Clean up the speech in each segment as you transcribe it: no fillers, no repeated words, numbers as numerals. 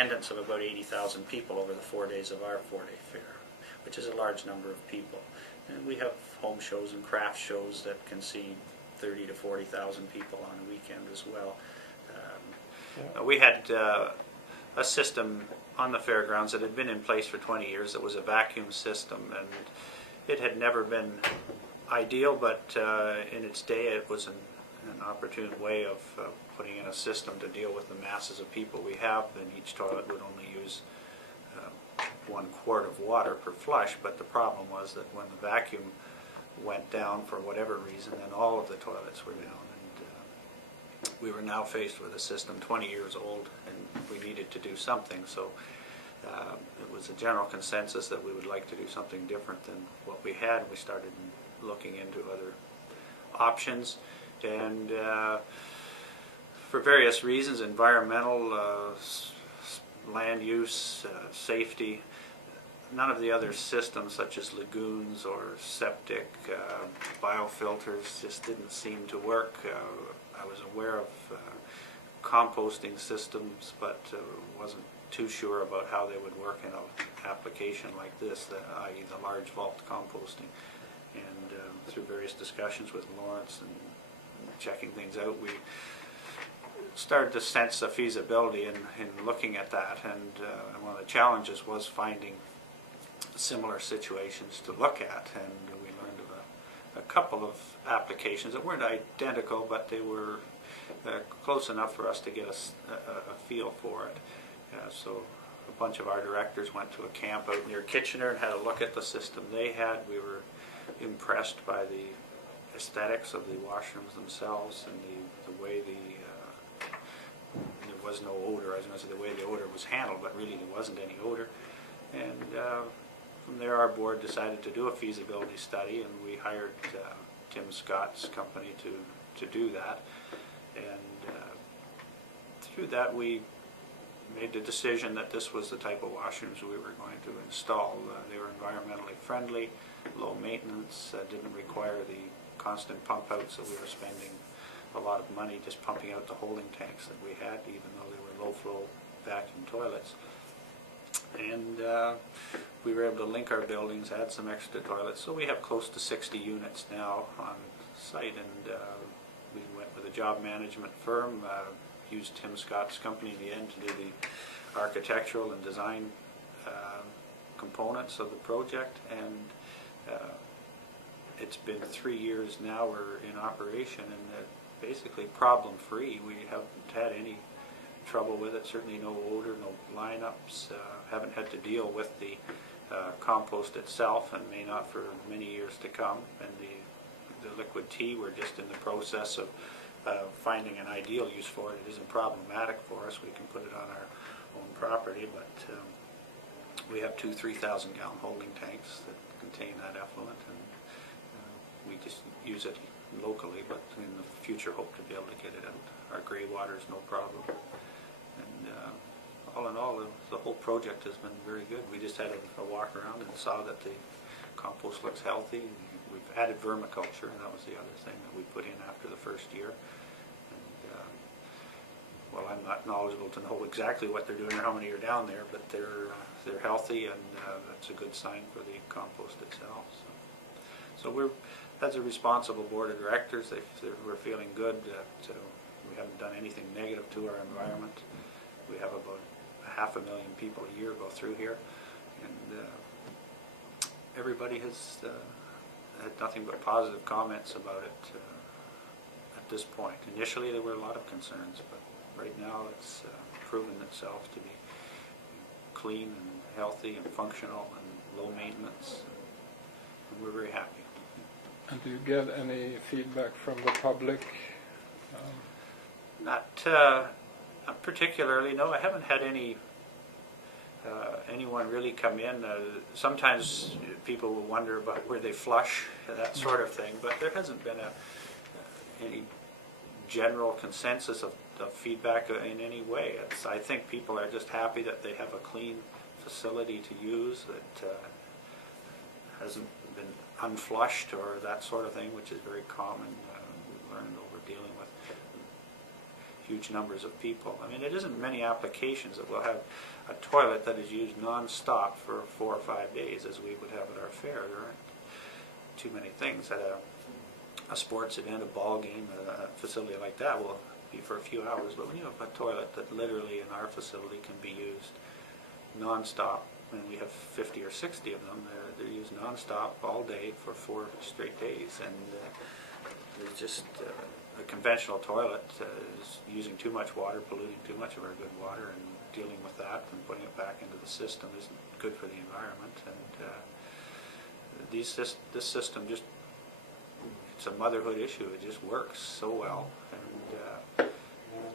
attendance of about 80,000 people over the 4 days of our 4-day fair, which is a large number of people. And we have home shows and craft shows that can see 30 to 40,000 people on a weekend as well. We had a system on the fairgrounds that had been in place for 20 years that was a vacuum system, and it had never been ideal, but in its day it was an opportune way of putting in a system to deal with the masses of people we have, and each toilet would only use 1 quart of water per flush. But the problem was that when the vacuum went down for whatever reason, then all of the toilets were down, and we were now faced with a system 20 years old, and we needed to do something. So it was a general consensus that we would like to do something different than what we had. We started looking into other options, and for various reasons, environmental, land use, safety, none of the other systems such as lagoons or septic, biofilters just didn't seem to work. I was aware of composting systems, but wasn't too sure about how they would work in an application like this, i.e. the large vault composting. And through various discussions with Lawrence and checking things out, we started to sense the feasibility in looking at that. And one of the challenges was finding similar situations to look at, and we learned of a couple of applications that weren't identical, but they were close enough for us to get a feel for it. So a bunch of our directors went to a camp out near Kitchener and had a look at the system they had. We were impressed by the aesthetics of the washrooms themselves and the way there was no odor. I was going to say the way the odor was handled, but really there wasn't any odor. And from there our board decided to do a feasibility study, and we hired Tim Scott's company to do that. And through that we made the decision that this was the type of washrooms we were going to install. They were environmentally friendly, low maintenance, didn't require the constant pump outs that we were spending a lot of money just pumping out the holding tanks that we had, even though they were low flow vacuum toilets. And we were able to link our buildings, add some extra toilets, so we have close to 60 units now on site. And we went with a job management firm, used Tim Scott's company in the end to do the architectural and design components of the project. And it's been 3 years now we're in operation, and basically problem-free. We haven't had any trouble with it, certainly no odor, no lineups, haven't had to deal with the compost itself, and may not for many years to come. And the liquid tea, we're just in the process of finding an ideal use for it. It isn't problematic for us. We can put it on our own property, but we have 2 3,000 gallon holding tanks that contain that effluent, and we just use it locally, but in the future hope to be able to get it out. Our grey water is no problem. And all in all, the whole project has been very good. We just had a walk around and saw that the compost looks healthy. We've added vermiculture, and that was the other thing that we put in after the first year. And, well, I'm not knowledgeable to know exactly what they're doing or how many are down there, but they're healthy, and that's a good sign for the compost itself. So we're, as a responsible board of directors, we're feeling good that we haven't done anything negative to our environment. We have about 500,000 people a year go through here, and everybody has had nothing but positive comments about it at this point. Initially there were a lot of concerns, but right now it's proven itself to be clean and healthy and functional and low maintenance, and we're very happy. And do you get any feedback from the public? Not particularly, no. I haven't had anyone really come in. Sometimes people will wonder about where they flush, that sort of thing, but there hasn't been any general consensus of feedback in any way. I think people are just happy that they have a clean facility to use that hasn't been unflushed or that sort of thing, which is very common. We've learned over dealing with huge numbers of people. I mean, it isn't many applications that will have a toilet that is used non-stop for 4 or 5 days as we would have at our fair. There aren't too many things. At a sports event, a ball game, a facility like that will be for a few hours, but when you have a toilet that literally in our facility can be used non-stop, and we have 50 or 60 of them, they're used non-stop all day for 4 straight days, and there's just a conventional toilet is using too much water, polluting too much of our good water, and dealing with that and putting it back into the system isn't good for the environment. And this system just, it's a motherhood issue. It just works so well, and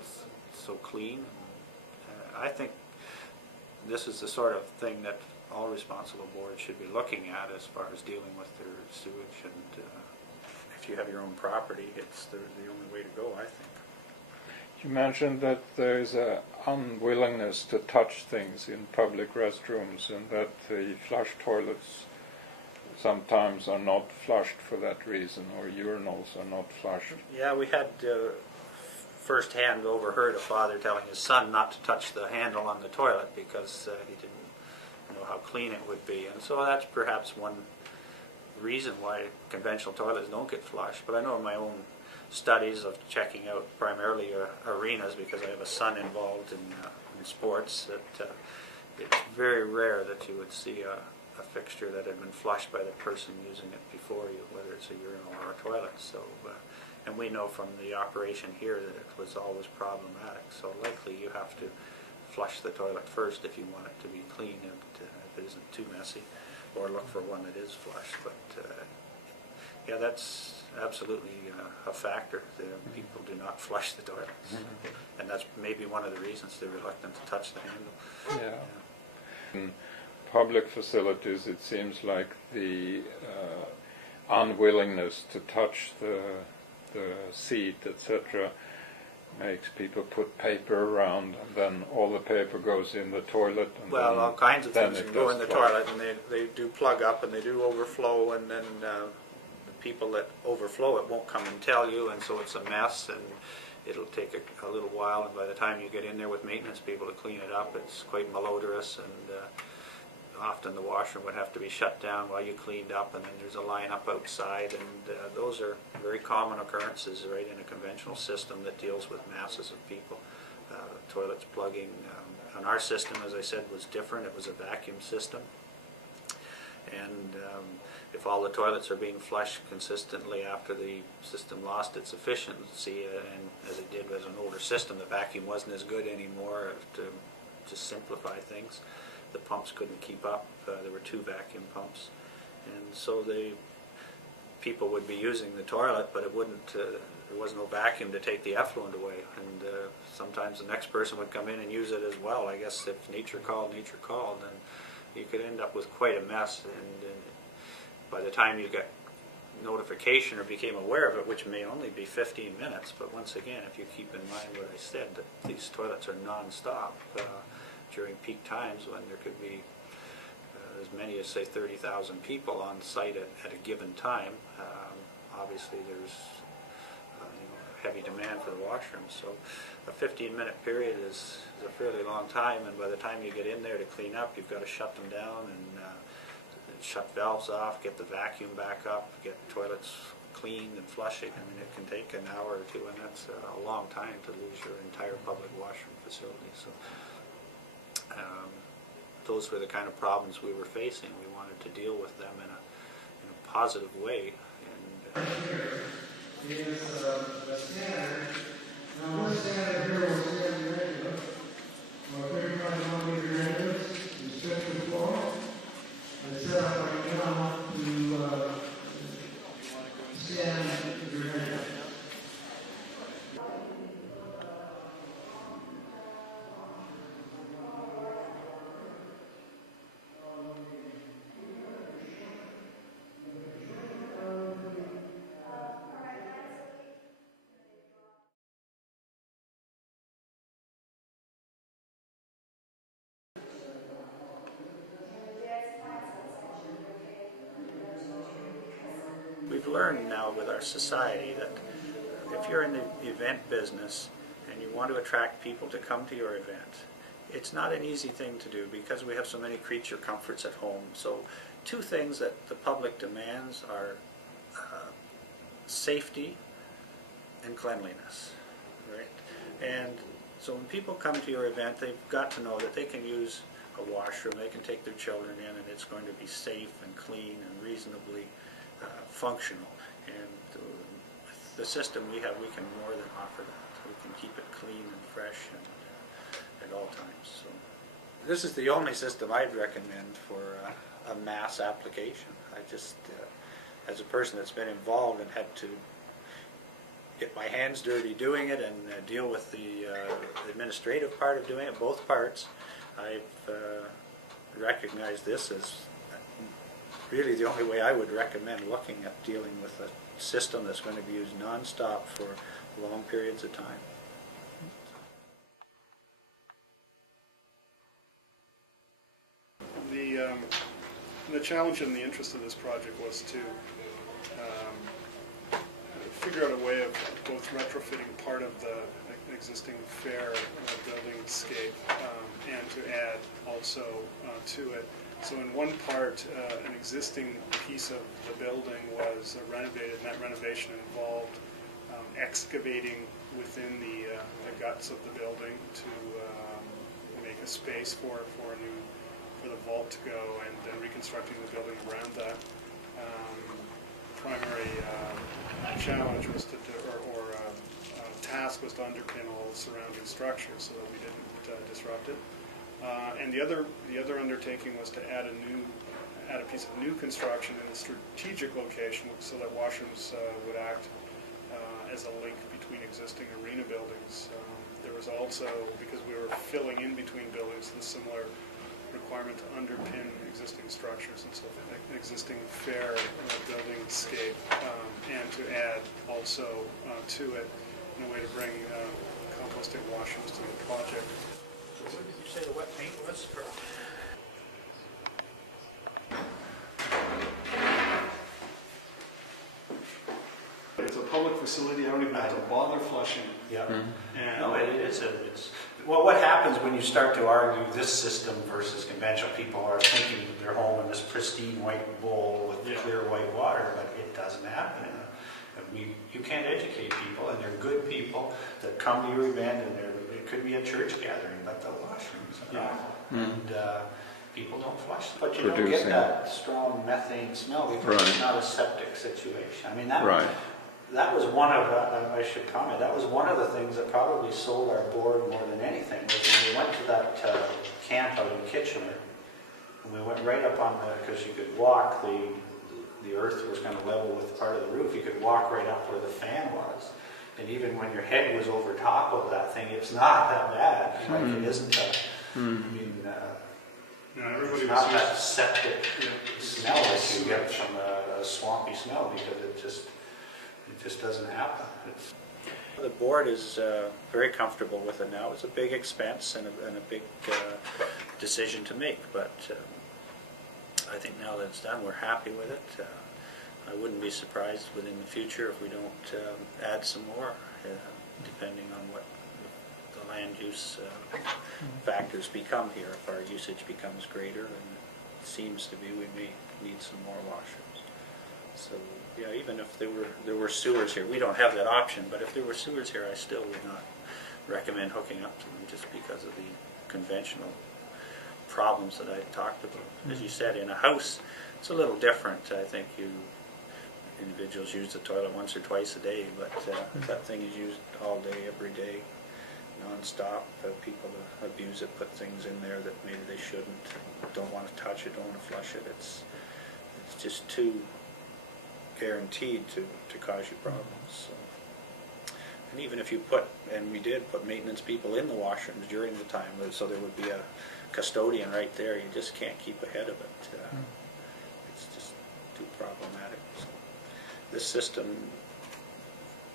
it's so clean. I think this is the sort of thing that all responsible boards should be looking at as far as dealing with their sewage. And if you have your own property, it's the only way to go, I think. You mentioned that there is an unwillingness to touch things in public restrooms, and that the flush toilets sometimes are not flushed for that reason, or urinals are not flushed. Yeah, we had firsthand overheard a father telling his son not to touch the handle on the toilet because he didn't know how clean it would be. And so that's perhaps one reason why conventional toilets don't get flushed. But I know in my own studies of checking out primarily arenas, because I have a son involved in sports, that it's very rare that you would see a fixture that had been flushed by the person using it before you, whether it's a urinal or a toilet. So, and we know from the operation here that it was always problematic. So likely you have to flush the toilet first if you want it to be clean, and if it isn't too messy, or look for one that is flushed. But yeah, that's absolutely a factor. People do not flush the toilets, and that's maybe one of the reasons they're reluctant to touch the handle. Yeah. In public facilities, it seems like the unwillingness to touch the seat, etc., makes people put paper around, and then all the paper goes in the toilet. And well, all kinds of things can go in the toilet, and they do plug up, and they do overflow, and then the people that overflow it won't come and tell you, and so it's a mess, and it'll take a little while, and by the time you get in there with maintenance people to clean it up, it's quite malodorous, and often the washroom would have to be shut down while you cleaned up, and then there's a line up outside, and those are very common occurrences right in a conventional system that deals with masses of people. Toilets plugging. On our system, as I said, was different. It was a vacuum system, and if all the toilets are being flushed consistently after the system lost its efficiency, and as it did as an older system, the vacuum wasn't as good anymore to just simplify things. The pumps couldn't keep up. There were 2 vacuum pumps, and so the people would be using the toilet, but it wouldn't. There was no vacuum to take the effluent away, and sometimes the next person would come in and use it as well. I guess if nature called, and you could end up with quite a mess. And by the time you got notification or became aware of it, which may only be 15 minutes, but once again, if you keep in mind what I said, that these toilets are non-stop during peak times when there could be as many as, say, 30,000 people on site at a given time. Obviously there's heavy demand for the washroom, so a 15-minute period is a fairly long time, and by the time you get in there to clean up, you've got to shut them down and shut valves off, get the vacuum back up, get toilets cleaned and flushing. I mean, it can take an hour or 2, and that's a long time to lose your entire public washroom facility. So those were the kind of problems we were facing. We wanted to deal with them in a positive way. And is the standard. Now this standard here will stand regular, or 35 millimeter negatives, and strip the floor, and set up right now to stand your negative. we've learned now with our society that if you're in the event business and you want to attract people to come to your event, it's not an easy thing to do because we have so many creature comforts at home. So two things that the public demands are safety and cleanliness, right? And so when people come to your event, they've got to know that they can use a washroom, they can take their children in, and it's going to be safe and clean and reasonably functional. And with the system we have, we can more than offer that. We can keep it clean and fresh and at all times. So this is the only system I'd recommend for a mass application. I just, as a person that's been involved and had to get my hands dirty doing it and deal with the administrative part of doing it, both parts, I've recognized this as really the only way I would recommend looking at dealing with a system that's going to be used non-stop for long periods of time. The challenge and the interest of this project was to figure out a way of both retrofitting part of the existing fair building-scape and to add also to it. So in one part, an existing piece of the building was renovated, and that renovation involved excavating within the guts of the building to make a space for the vault to go, and then reconstructing the building around that. Primary challenge was to task was to underpin all the surrounding structures so that we didn't disrupt it. And the other undertaking was to add a piece of new construction in a strategic location so that washrooms would act as a link between existing arena buildings. There was also, because we were filling in between buildings, the similar requirement to underpin existing structures, and so existing fair building scape, and to add also to it in a way to bring composting washrooms to the project. So what did you say the wet paint was for? It's a public facility. I don't even have to bother flushing. Yeah. And No, it's well, what happens when you start to argue this system versus conventional? People are thinking they're home in this pristine white bowl with clear white water, but it doesn't happen. You can't educate people, and they're good people that come to your event, and it could be a church gathering, but the washrooms are awful. And people don't flush them. But you don't get that strong methane smell because it's not a septic situation. I mean, that was one of, I should comment, that was one of the things that probably sold our board more than anything, was when we went to that camp out in Kitchener, and we went right up on because you could walk, the earth was kind of level with part of the roof, you could walk right up where the fan was, and even when your head was over top of that thing, it's not that bad, like it isn't I mean, it's not that septic smell that you get from a swampy smell, because it just doesn't happen. The board is very comfortable with it now. It's a big expense and a big decision to make, but I think now that it's done, we're happy with it. I wouldn't be surprised within the future if we don't add some more, depending on what the land use factors become here. If our usage becomes greater, and it seems to be, we may need some more washrooms. So yeah, even if there were sewers here, we don't have that option, but if there were sewers here, I still would not recommend hooking up to them, just because of the conventional problems that I talked about. As you said, in a house, it's a little different. I think individuals use the toilet once or twice a day, but if that thing is used all day, every day, non-stop, people abuse it, put things in there that maybe they shouldn't, don't want to touch it, don't want to flush it. It's just too guaranteed to cause you problems. So. And even if you we did put maintenance people in the washrooms during the time, so there would be a custodian right there, you just can't keep ahead of it. It's just too problematic. So this system,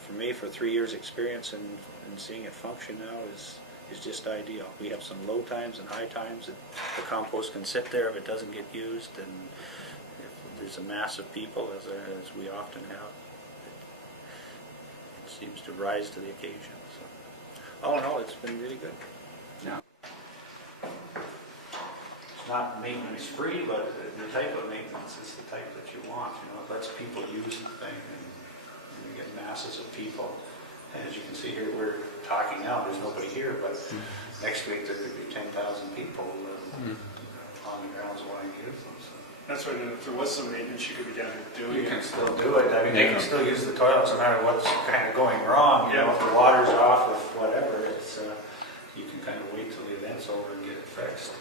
for me, for 3 years experience and seeing it function now, is just ideal. We have some low times and high times that the compost can sit there if it doesn't get used, and if there's a mass of people, as we often have, it seems to rise to the occasion. So all in all, it's been really good. Yeah. It's not maintenance free, but the type of maintenance is the type that you want, you know, it lets people use the thing, and you get masses of people. And as you can see here, we're talking now, there's nobody here, but next week there could be 10,000 people on the grounds wanting to use them. So. That's right, and if there was some maintenance, you could be down there doing You it. can still do it, I mean, they can still use the toilets no matter what's kind of going wrong, you know, if the water's off, if whatever, it's, you can kind of wait till the event's over and get it fixed.